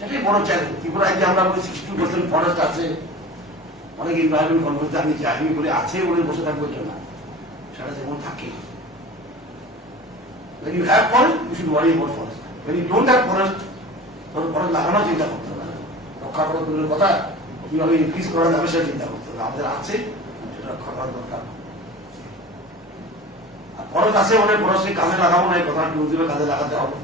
সেটাই বড় চ্যালেঞ্জ। ত্রিপুরায় যে আমরা বলি 60% ফরেস্ট আছে, অনেক এনভায়রনমেন্ট কনফারেন্সে আমি যাই, আমি বলি আছে বলে বসে থাকবো এটা না, সেটা যেমন থাকে। When you have forest, you should worry about forest. When you don't have forest, তখন ফরেস্ট লাগানোর চিন্তা করতে হবে, রক্ষা করার দূরের কথা কিভাবে ইনক্রিজ করা যাবে সেটা চিন্তা করতে হবে। আমাদের আছে, সেটা রক্ষা করার দরকার। আর ফরেস্ট আছে মানে ফরেস্টে কাজে লাগাবো না, এই কথা টুরিজমে কাজে লাগাতে হবে।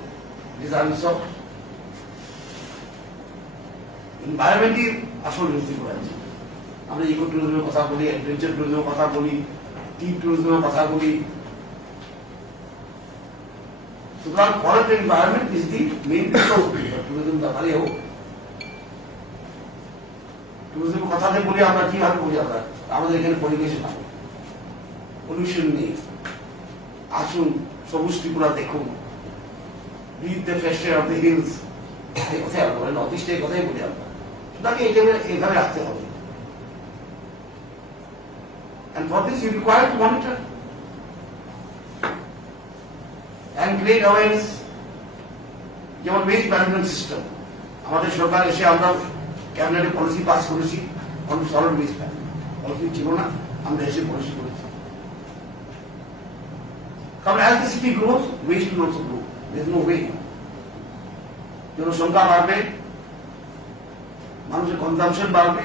এনভায়রনমেন্টই আসল নীতি করেছে। আমরা ইকো ট্যুরিজমের কথা বলি, অ্যাডভেঞ্চার ট্যুরিজমের কথা বলি, টি ট্যুরিজমের কথা বলি। সুতরাং forest environment is the main tourism ব্যাপারে হোক। ট্যুরিজমের কথাতে বলি আমরা কিভাবে বলি, আমরা আমাদের এখানে পরিবেশ ভালো, পলিউশন নেই, আসুন সবুজ ত্রিপুরা দেখুন, breathe the fresh air of the hills, এই কথাই আমরা বলি, নর্থ ইস্টে এই কথাই বলি আমরা। সুতরাং এইভাবে রাখতে হবে। And for this you require to monitor and create awareness. যেমন ওয়েস্ট ম্যানেজমেন্ট সিস্টেম, আমাদের সরকার এসে আমরা ক্যাবিনেটে পলিসি পাস করেছি, সলিড ওয়েস্ট পলিসি ছিল না, আমরা এসে পলিসি করেছি। কারণ as the city grows, waste will also grow. There is no way. জনসংখ্যা বাড়বে, মানুষের কনজাম্পশন বাড়বে,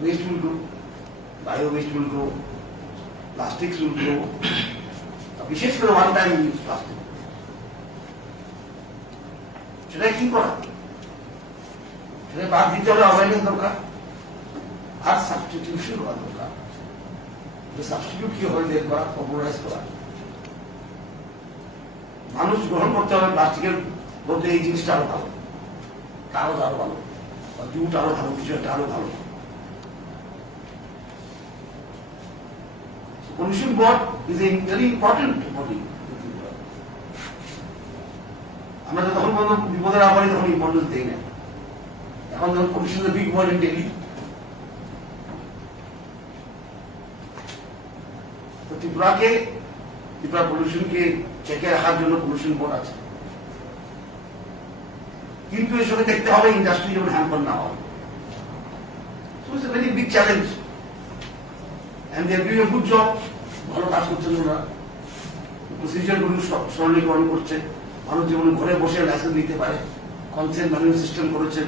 West will grow, bio West will grow, plastics will grow, বিশেষ করে ওয়ান টাইম ইউজ প্লাস্টিক। সেটা কি করা, সেটা বাদ দিতে হলে অ্যাওয়ারনেস দরকার, আর সাবস্টিটিউশন করা দরকার। সাবস্টিটিউট কি হবে বের করা, কম্প্রোমাইজ করা। মানুষ গ্রহণ করতে হবে প্লাস্টিকের বলতে এই জিনিসটা আরো ভালো, কাগজ আরো ভালো, জুট আরো ভালো, কিছু একটা আরো ভালো। Pollution board is a very important body. আমরা যখন কোনো বিপদের আপারি তখন ইম্পর্টেন্স দেই না। এখন যখন pollution is big word in Delhi, তো ত্রিপুরা পলিউশনকে চেকে রাখার জন্য পলিউশন বোর্ড আছে। কিন্তু এর সঙ্গে দেখতে হবে ইন্ডাস্ট্রি যেমন হ্যাম্পার না হয়। So it's a very big challenge and they are doing a good job. ভালো কাজ করছেন ওরা, প্রসিজার গুলো সরলীকরণ করছে, মানুষ যেমন ঘরে বসে লাইসেন্স নিতে পারে, কনসেন্ট ম্যানেজমেন্ট সিস্টেম করেছেন,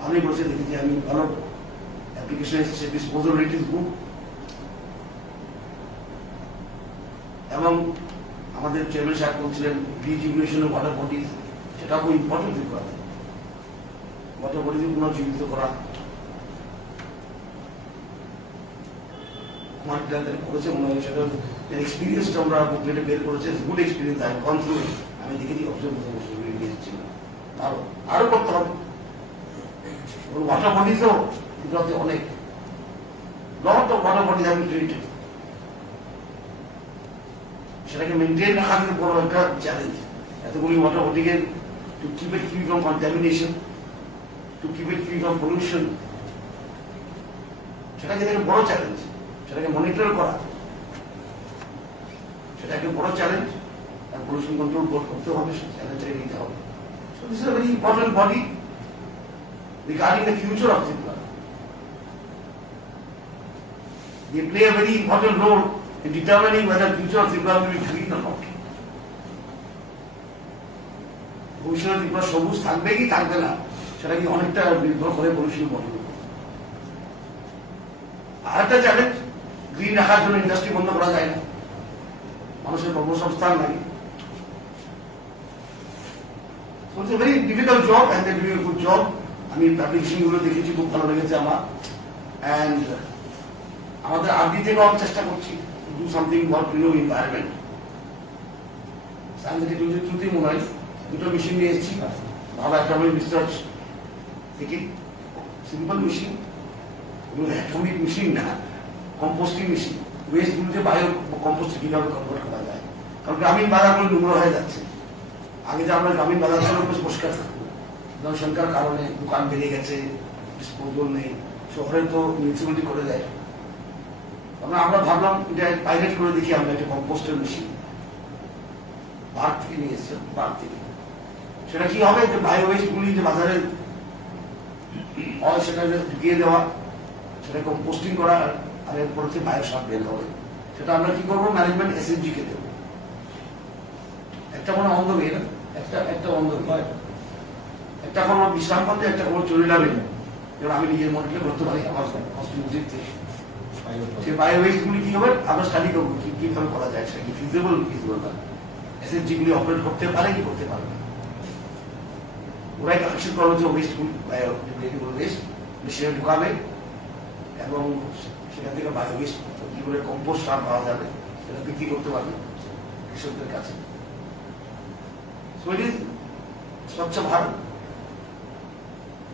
ভালোই বসে দেখেছি আমি, ভালো অ্যাপ্লিকেশন এসেছে, ডিসপোজাল রেট ইজ গুড। এবং আমাদের চেয়ারম্যান সাহেব বলছিলেন রিজুভিনেশন অফ ওয়াটার বডিজ, সেটা খুব ইম্পর্টেন্ট দিক করা, ওয়াটার বডিজ পুনর্জীবিত করা। করেছে মনে হয় সেটা এক্সপিরিয়েন্সটা আমরা বুকলেটে বের করেছে, good experience. I gone through, আমি দেখেছি অবজার্ভ আরো করতে হবে। ওয়াটার বডিজও গুজরাটে অনেক লট অফ ওয়াটার বডিজ আমি ক্রিয়েটেড, সেটাকে মেনটেন রাখা কিন্তু বড় একটা চ্যালেঞ্জ। এতগুলি ওয়াটার বডিকে to keep it free from contamination, to keep it free from pollution, সেটাকে বড় চ্যালেঞ্জ। সেটাকে মনিটর করা, সেটাকে বড় চ্যালেঞ্জ। আর পলিউশন কন্ট্রোল বোর্ড করতে হবে, চ্যালেঞ্জটাকে নিতে হবে। So this is a very important body regarding the future of Tripura. They play a very important role in determining whether future of Tripura will be green or not. ভবিষ্যতে ত্রিপুরা সবুজ থাকবে কি থাকবে না, সেটা কি অনেকটা নির্ভর করে পলিউশন বডির উপর। আর একটা চ্যালেঞ্জ, গ্রিন রাখার জন্য ইন্ডাস্ট্রি বন্ধ করা যায় না, মানুষের কর্মসংস্থান লাগে। So it's a very difficult job and they're doing a good job. আমি অ্যাপ্লিকেশন গুলো দেখেছি, খুব ভালো লেগেছে আমার। অ্যান্ড আমাদের আগে থেকে আমি চেষ্টা করছি do something for preserve environment. Scientific ত্রুটি মনে হয় দুটো মেশিন নিয়ে এসেছি, ভালো অ্যাটমিক রিসার্চ থেকে, সিম্পল মেশিন, অ্যাটমিক মেশিন না, কম্পোস্টিং মেশিন। ওয়েস্ট গুলোতে বায়ো কম্পোস্টে কিভাবে কনভার্ট করা যায়, কারণ গ্রামীণ বাজারগুলো নোংরা হয়ে যাচ্ছে। আগে যে আমরা গ্রামীণ বাজার ছিল বেশ পরিষ্কার থাকবো, জনসংখ্যার কারণে দোকান বেড়ে গেছে, ডিসপোজাল নেই, শহরে তো মিউনিসিপ্যালিটি করে দেয়। আমরা ভাবলাম এটা পাইলট করে দেখি আমরা একটা কম্পোস্টের মেশিন, ভারত থেকে নিয়ে এসেছি, ভারত থেকে সেটা কি হবে, যে বায়ো ওয়েস্ট গুলি যে বাজারে হয় সেটা ঢুকিয়ে দেওয়া, সেটা কম্পোস্টিং করা, আর এরপর হচ্ছে বায়ো সার বের হবে। সেটা আমরা কি করবো, ম্যানেজমেন্ট এসএনজি কে দেবো। একটা কোনো অন্ধ মেয়ে না, একটা অন্ধ মেয়ে, একটা কোনো বিশ্রাম করতে, একটা কোনো চলে যাবে, যেমন আমি নিজের মনকে করতে পারি আমার হস্পিটাল থেকে। সেই বায়ো ওয়েস্ট গুলি কি হবে আমরা স্টাডি করবো, কিভাবে করা যায়, সেটা কি ফিজিবল না, এসএনজি গুলি অপারেট করতে পারে কি করতে পারে না। ওরাই কালেকশন করা হচ্ছে ওয়েস্ট গুলি, বায়োডিগ্রেডেবল ওয়েস্ট মেশিনে ঢুকাবে, এবং সেখান থেকে বায়ো ওয়েস্ট কি করে কম্পোস্ট সার পাওয়া যাবে সেটা বিক্রি করতে পারবে কৃষকদের কাছে। So it is Swachh Bharat,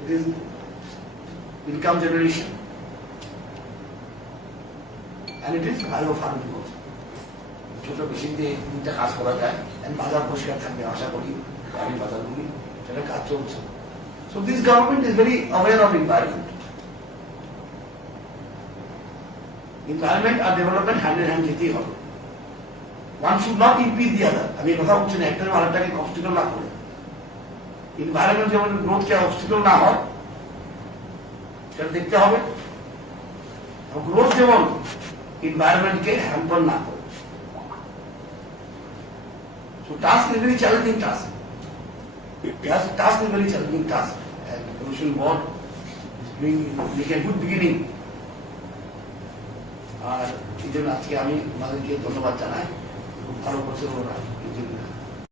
it is income generation, and it is bio farming also. ছোট মেশিন দিয়ে তিনটা কাজ করা যায়, বাজার পরিষ্কার থাকবে আশা করি, গ্রামীণ বাজারগুলি সেটা কাজ চলছে। So this government is very aware of environment. Environment আর ডেভেলপমেন্ট হ্যান্ড ইন হ্যান্ড যেতেই হবে। One should not impede the other. আমি কথা বলছি না একটা আরেকটাকে অবস্টিকল না করে, এনভায়রনমেন্ট যেমন গ্রোথকে অবস্টিকল না হয় সেটা দেখতে হবে, গ্রোথ যেমন এনভায়রনমেন্টকে হ্যাম্পার না করে। So task is very challenging task. Yes, task is very challenging task. And the Pollution Board is doing a good beginning. আর এই জন্য আজকে আমি আমাদেরকে ধন্যবাদ জানাই, খুব ভালো করছে ওরা এই জন্য।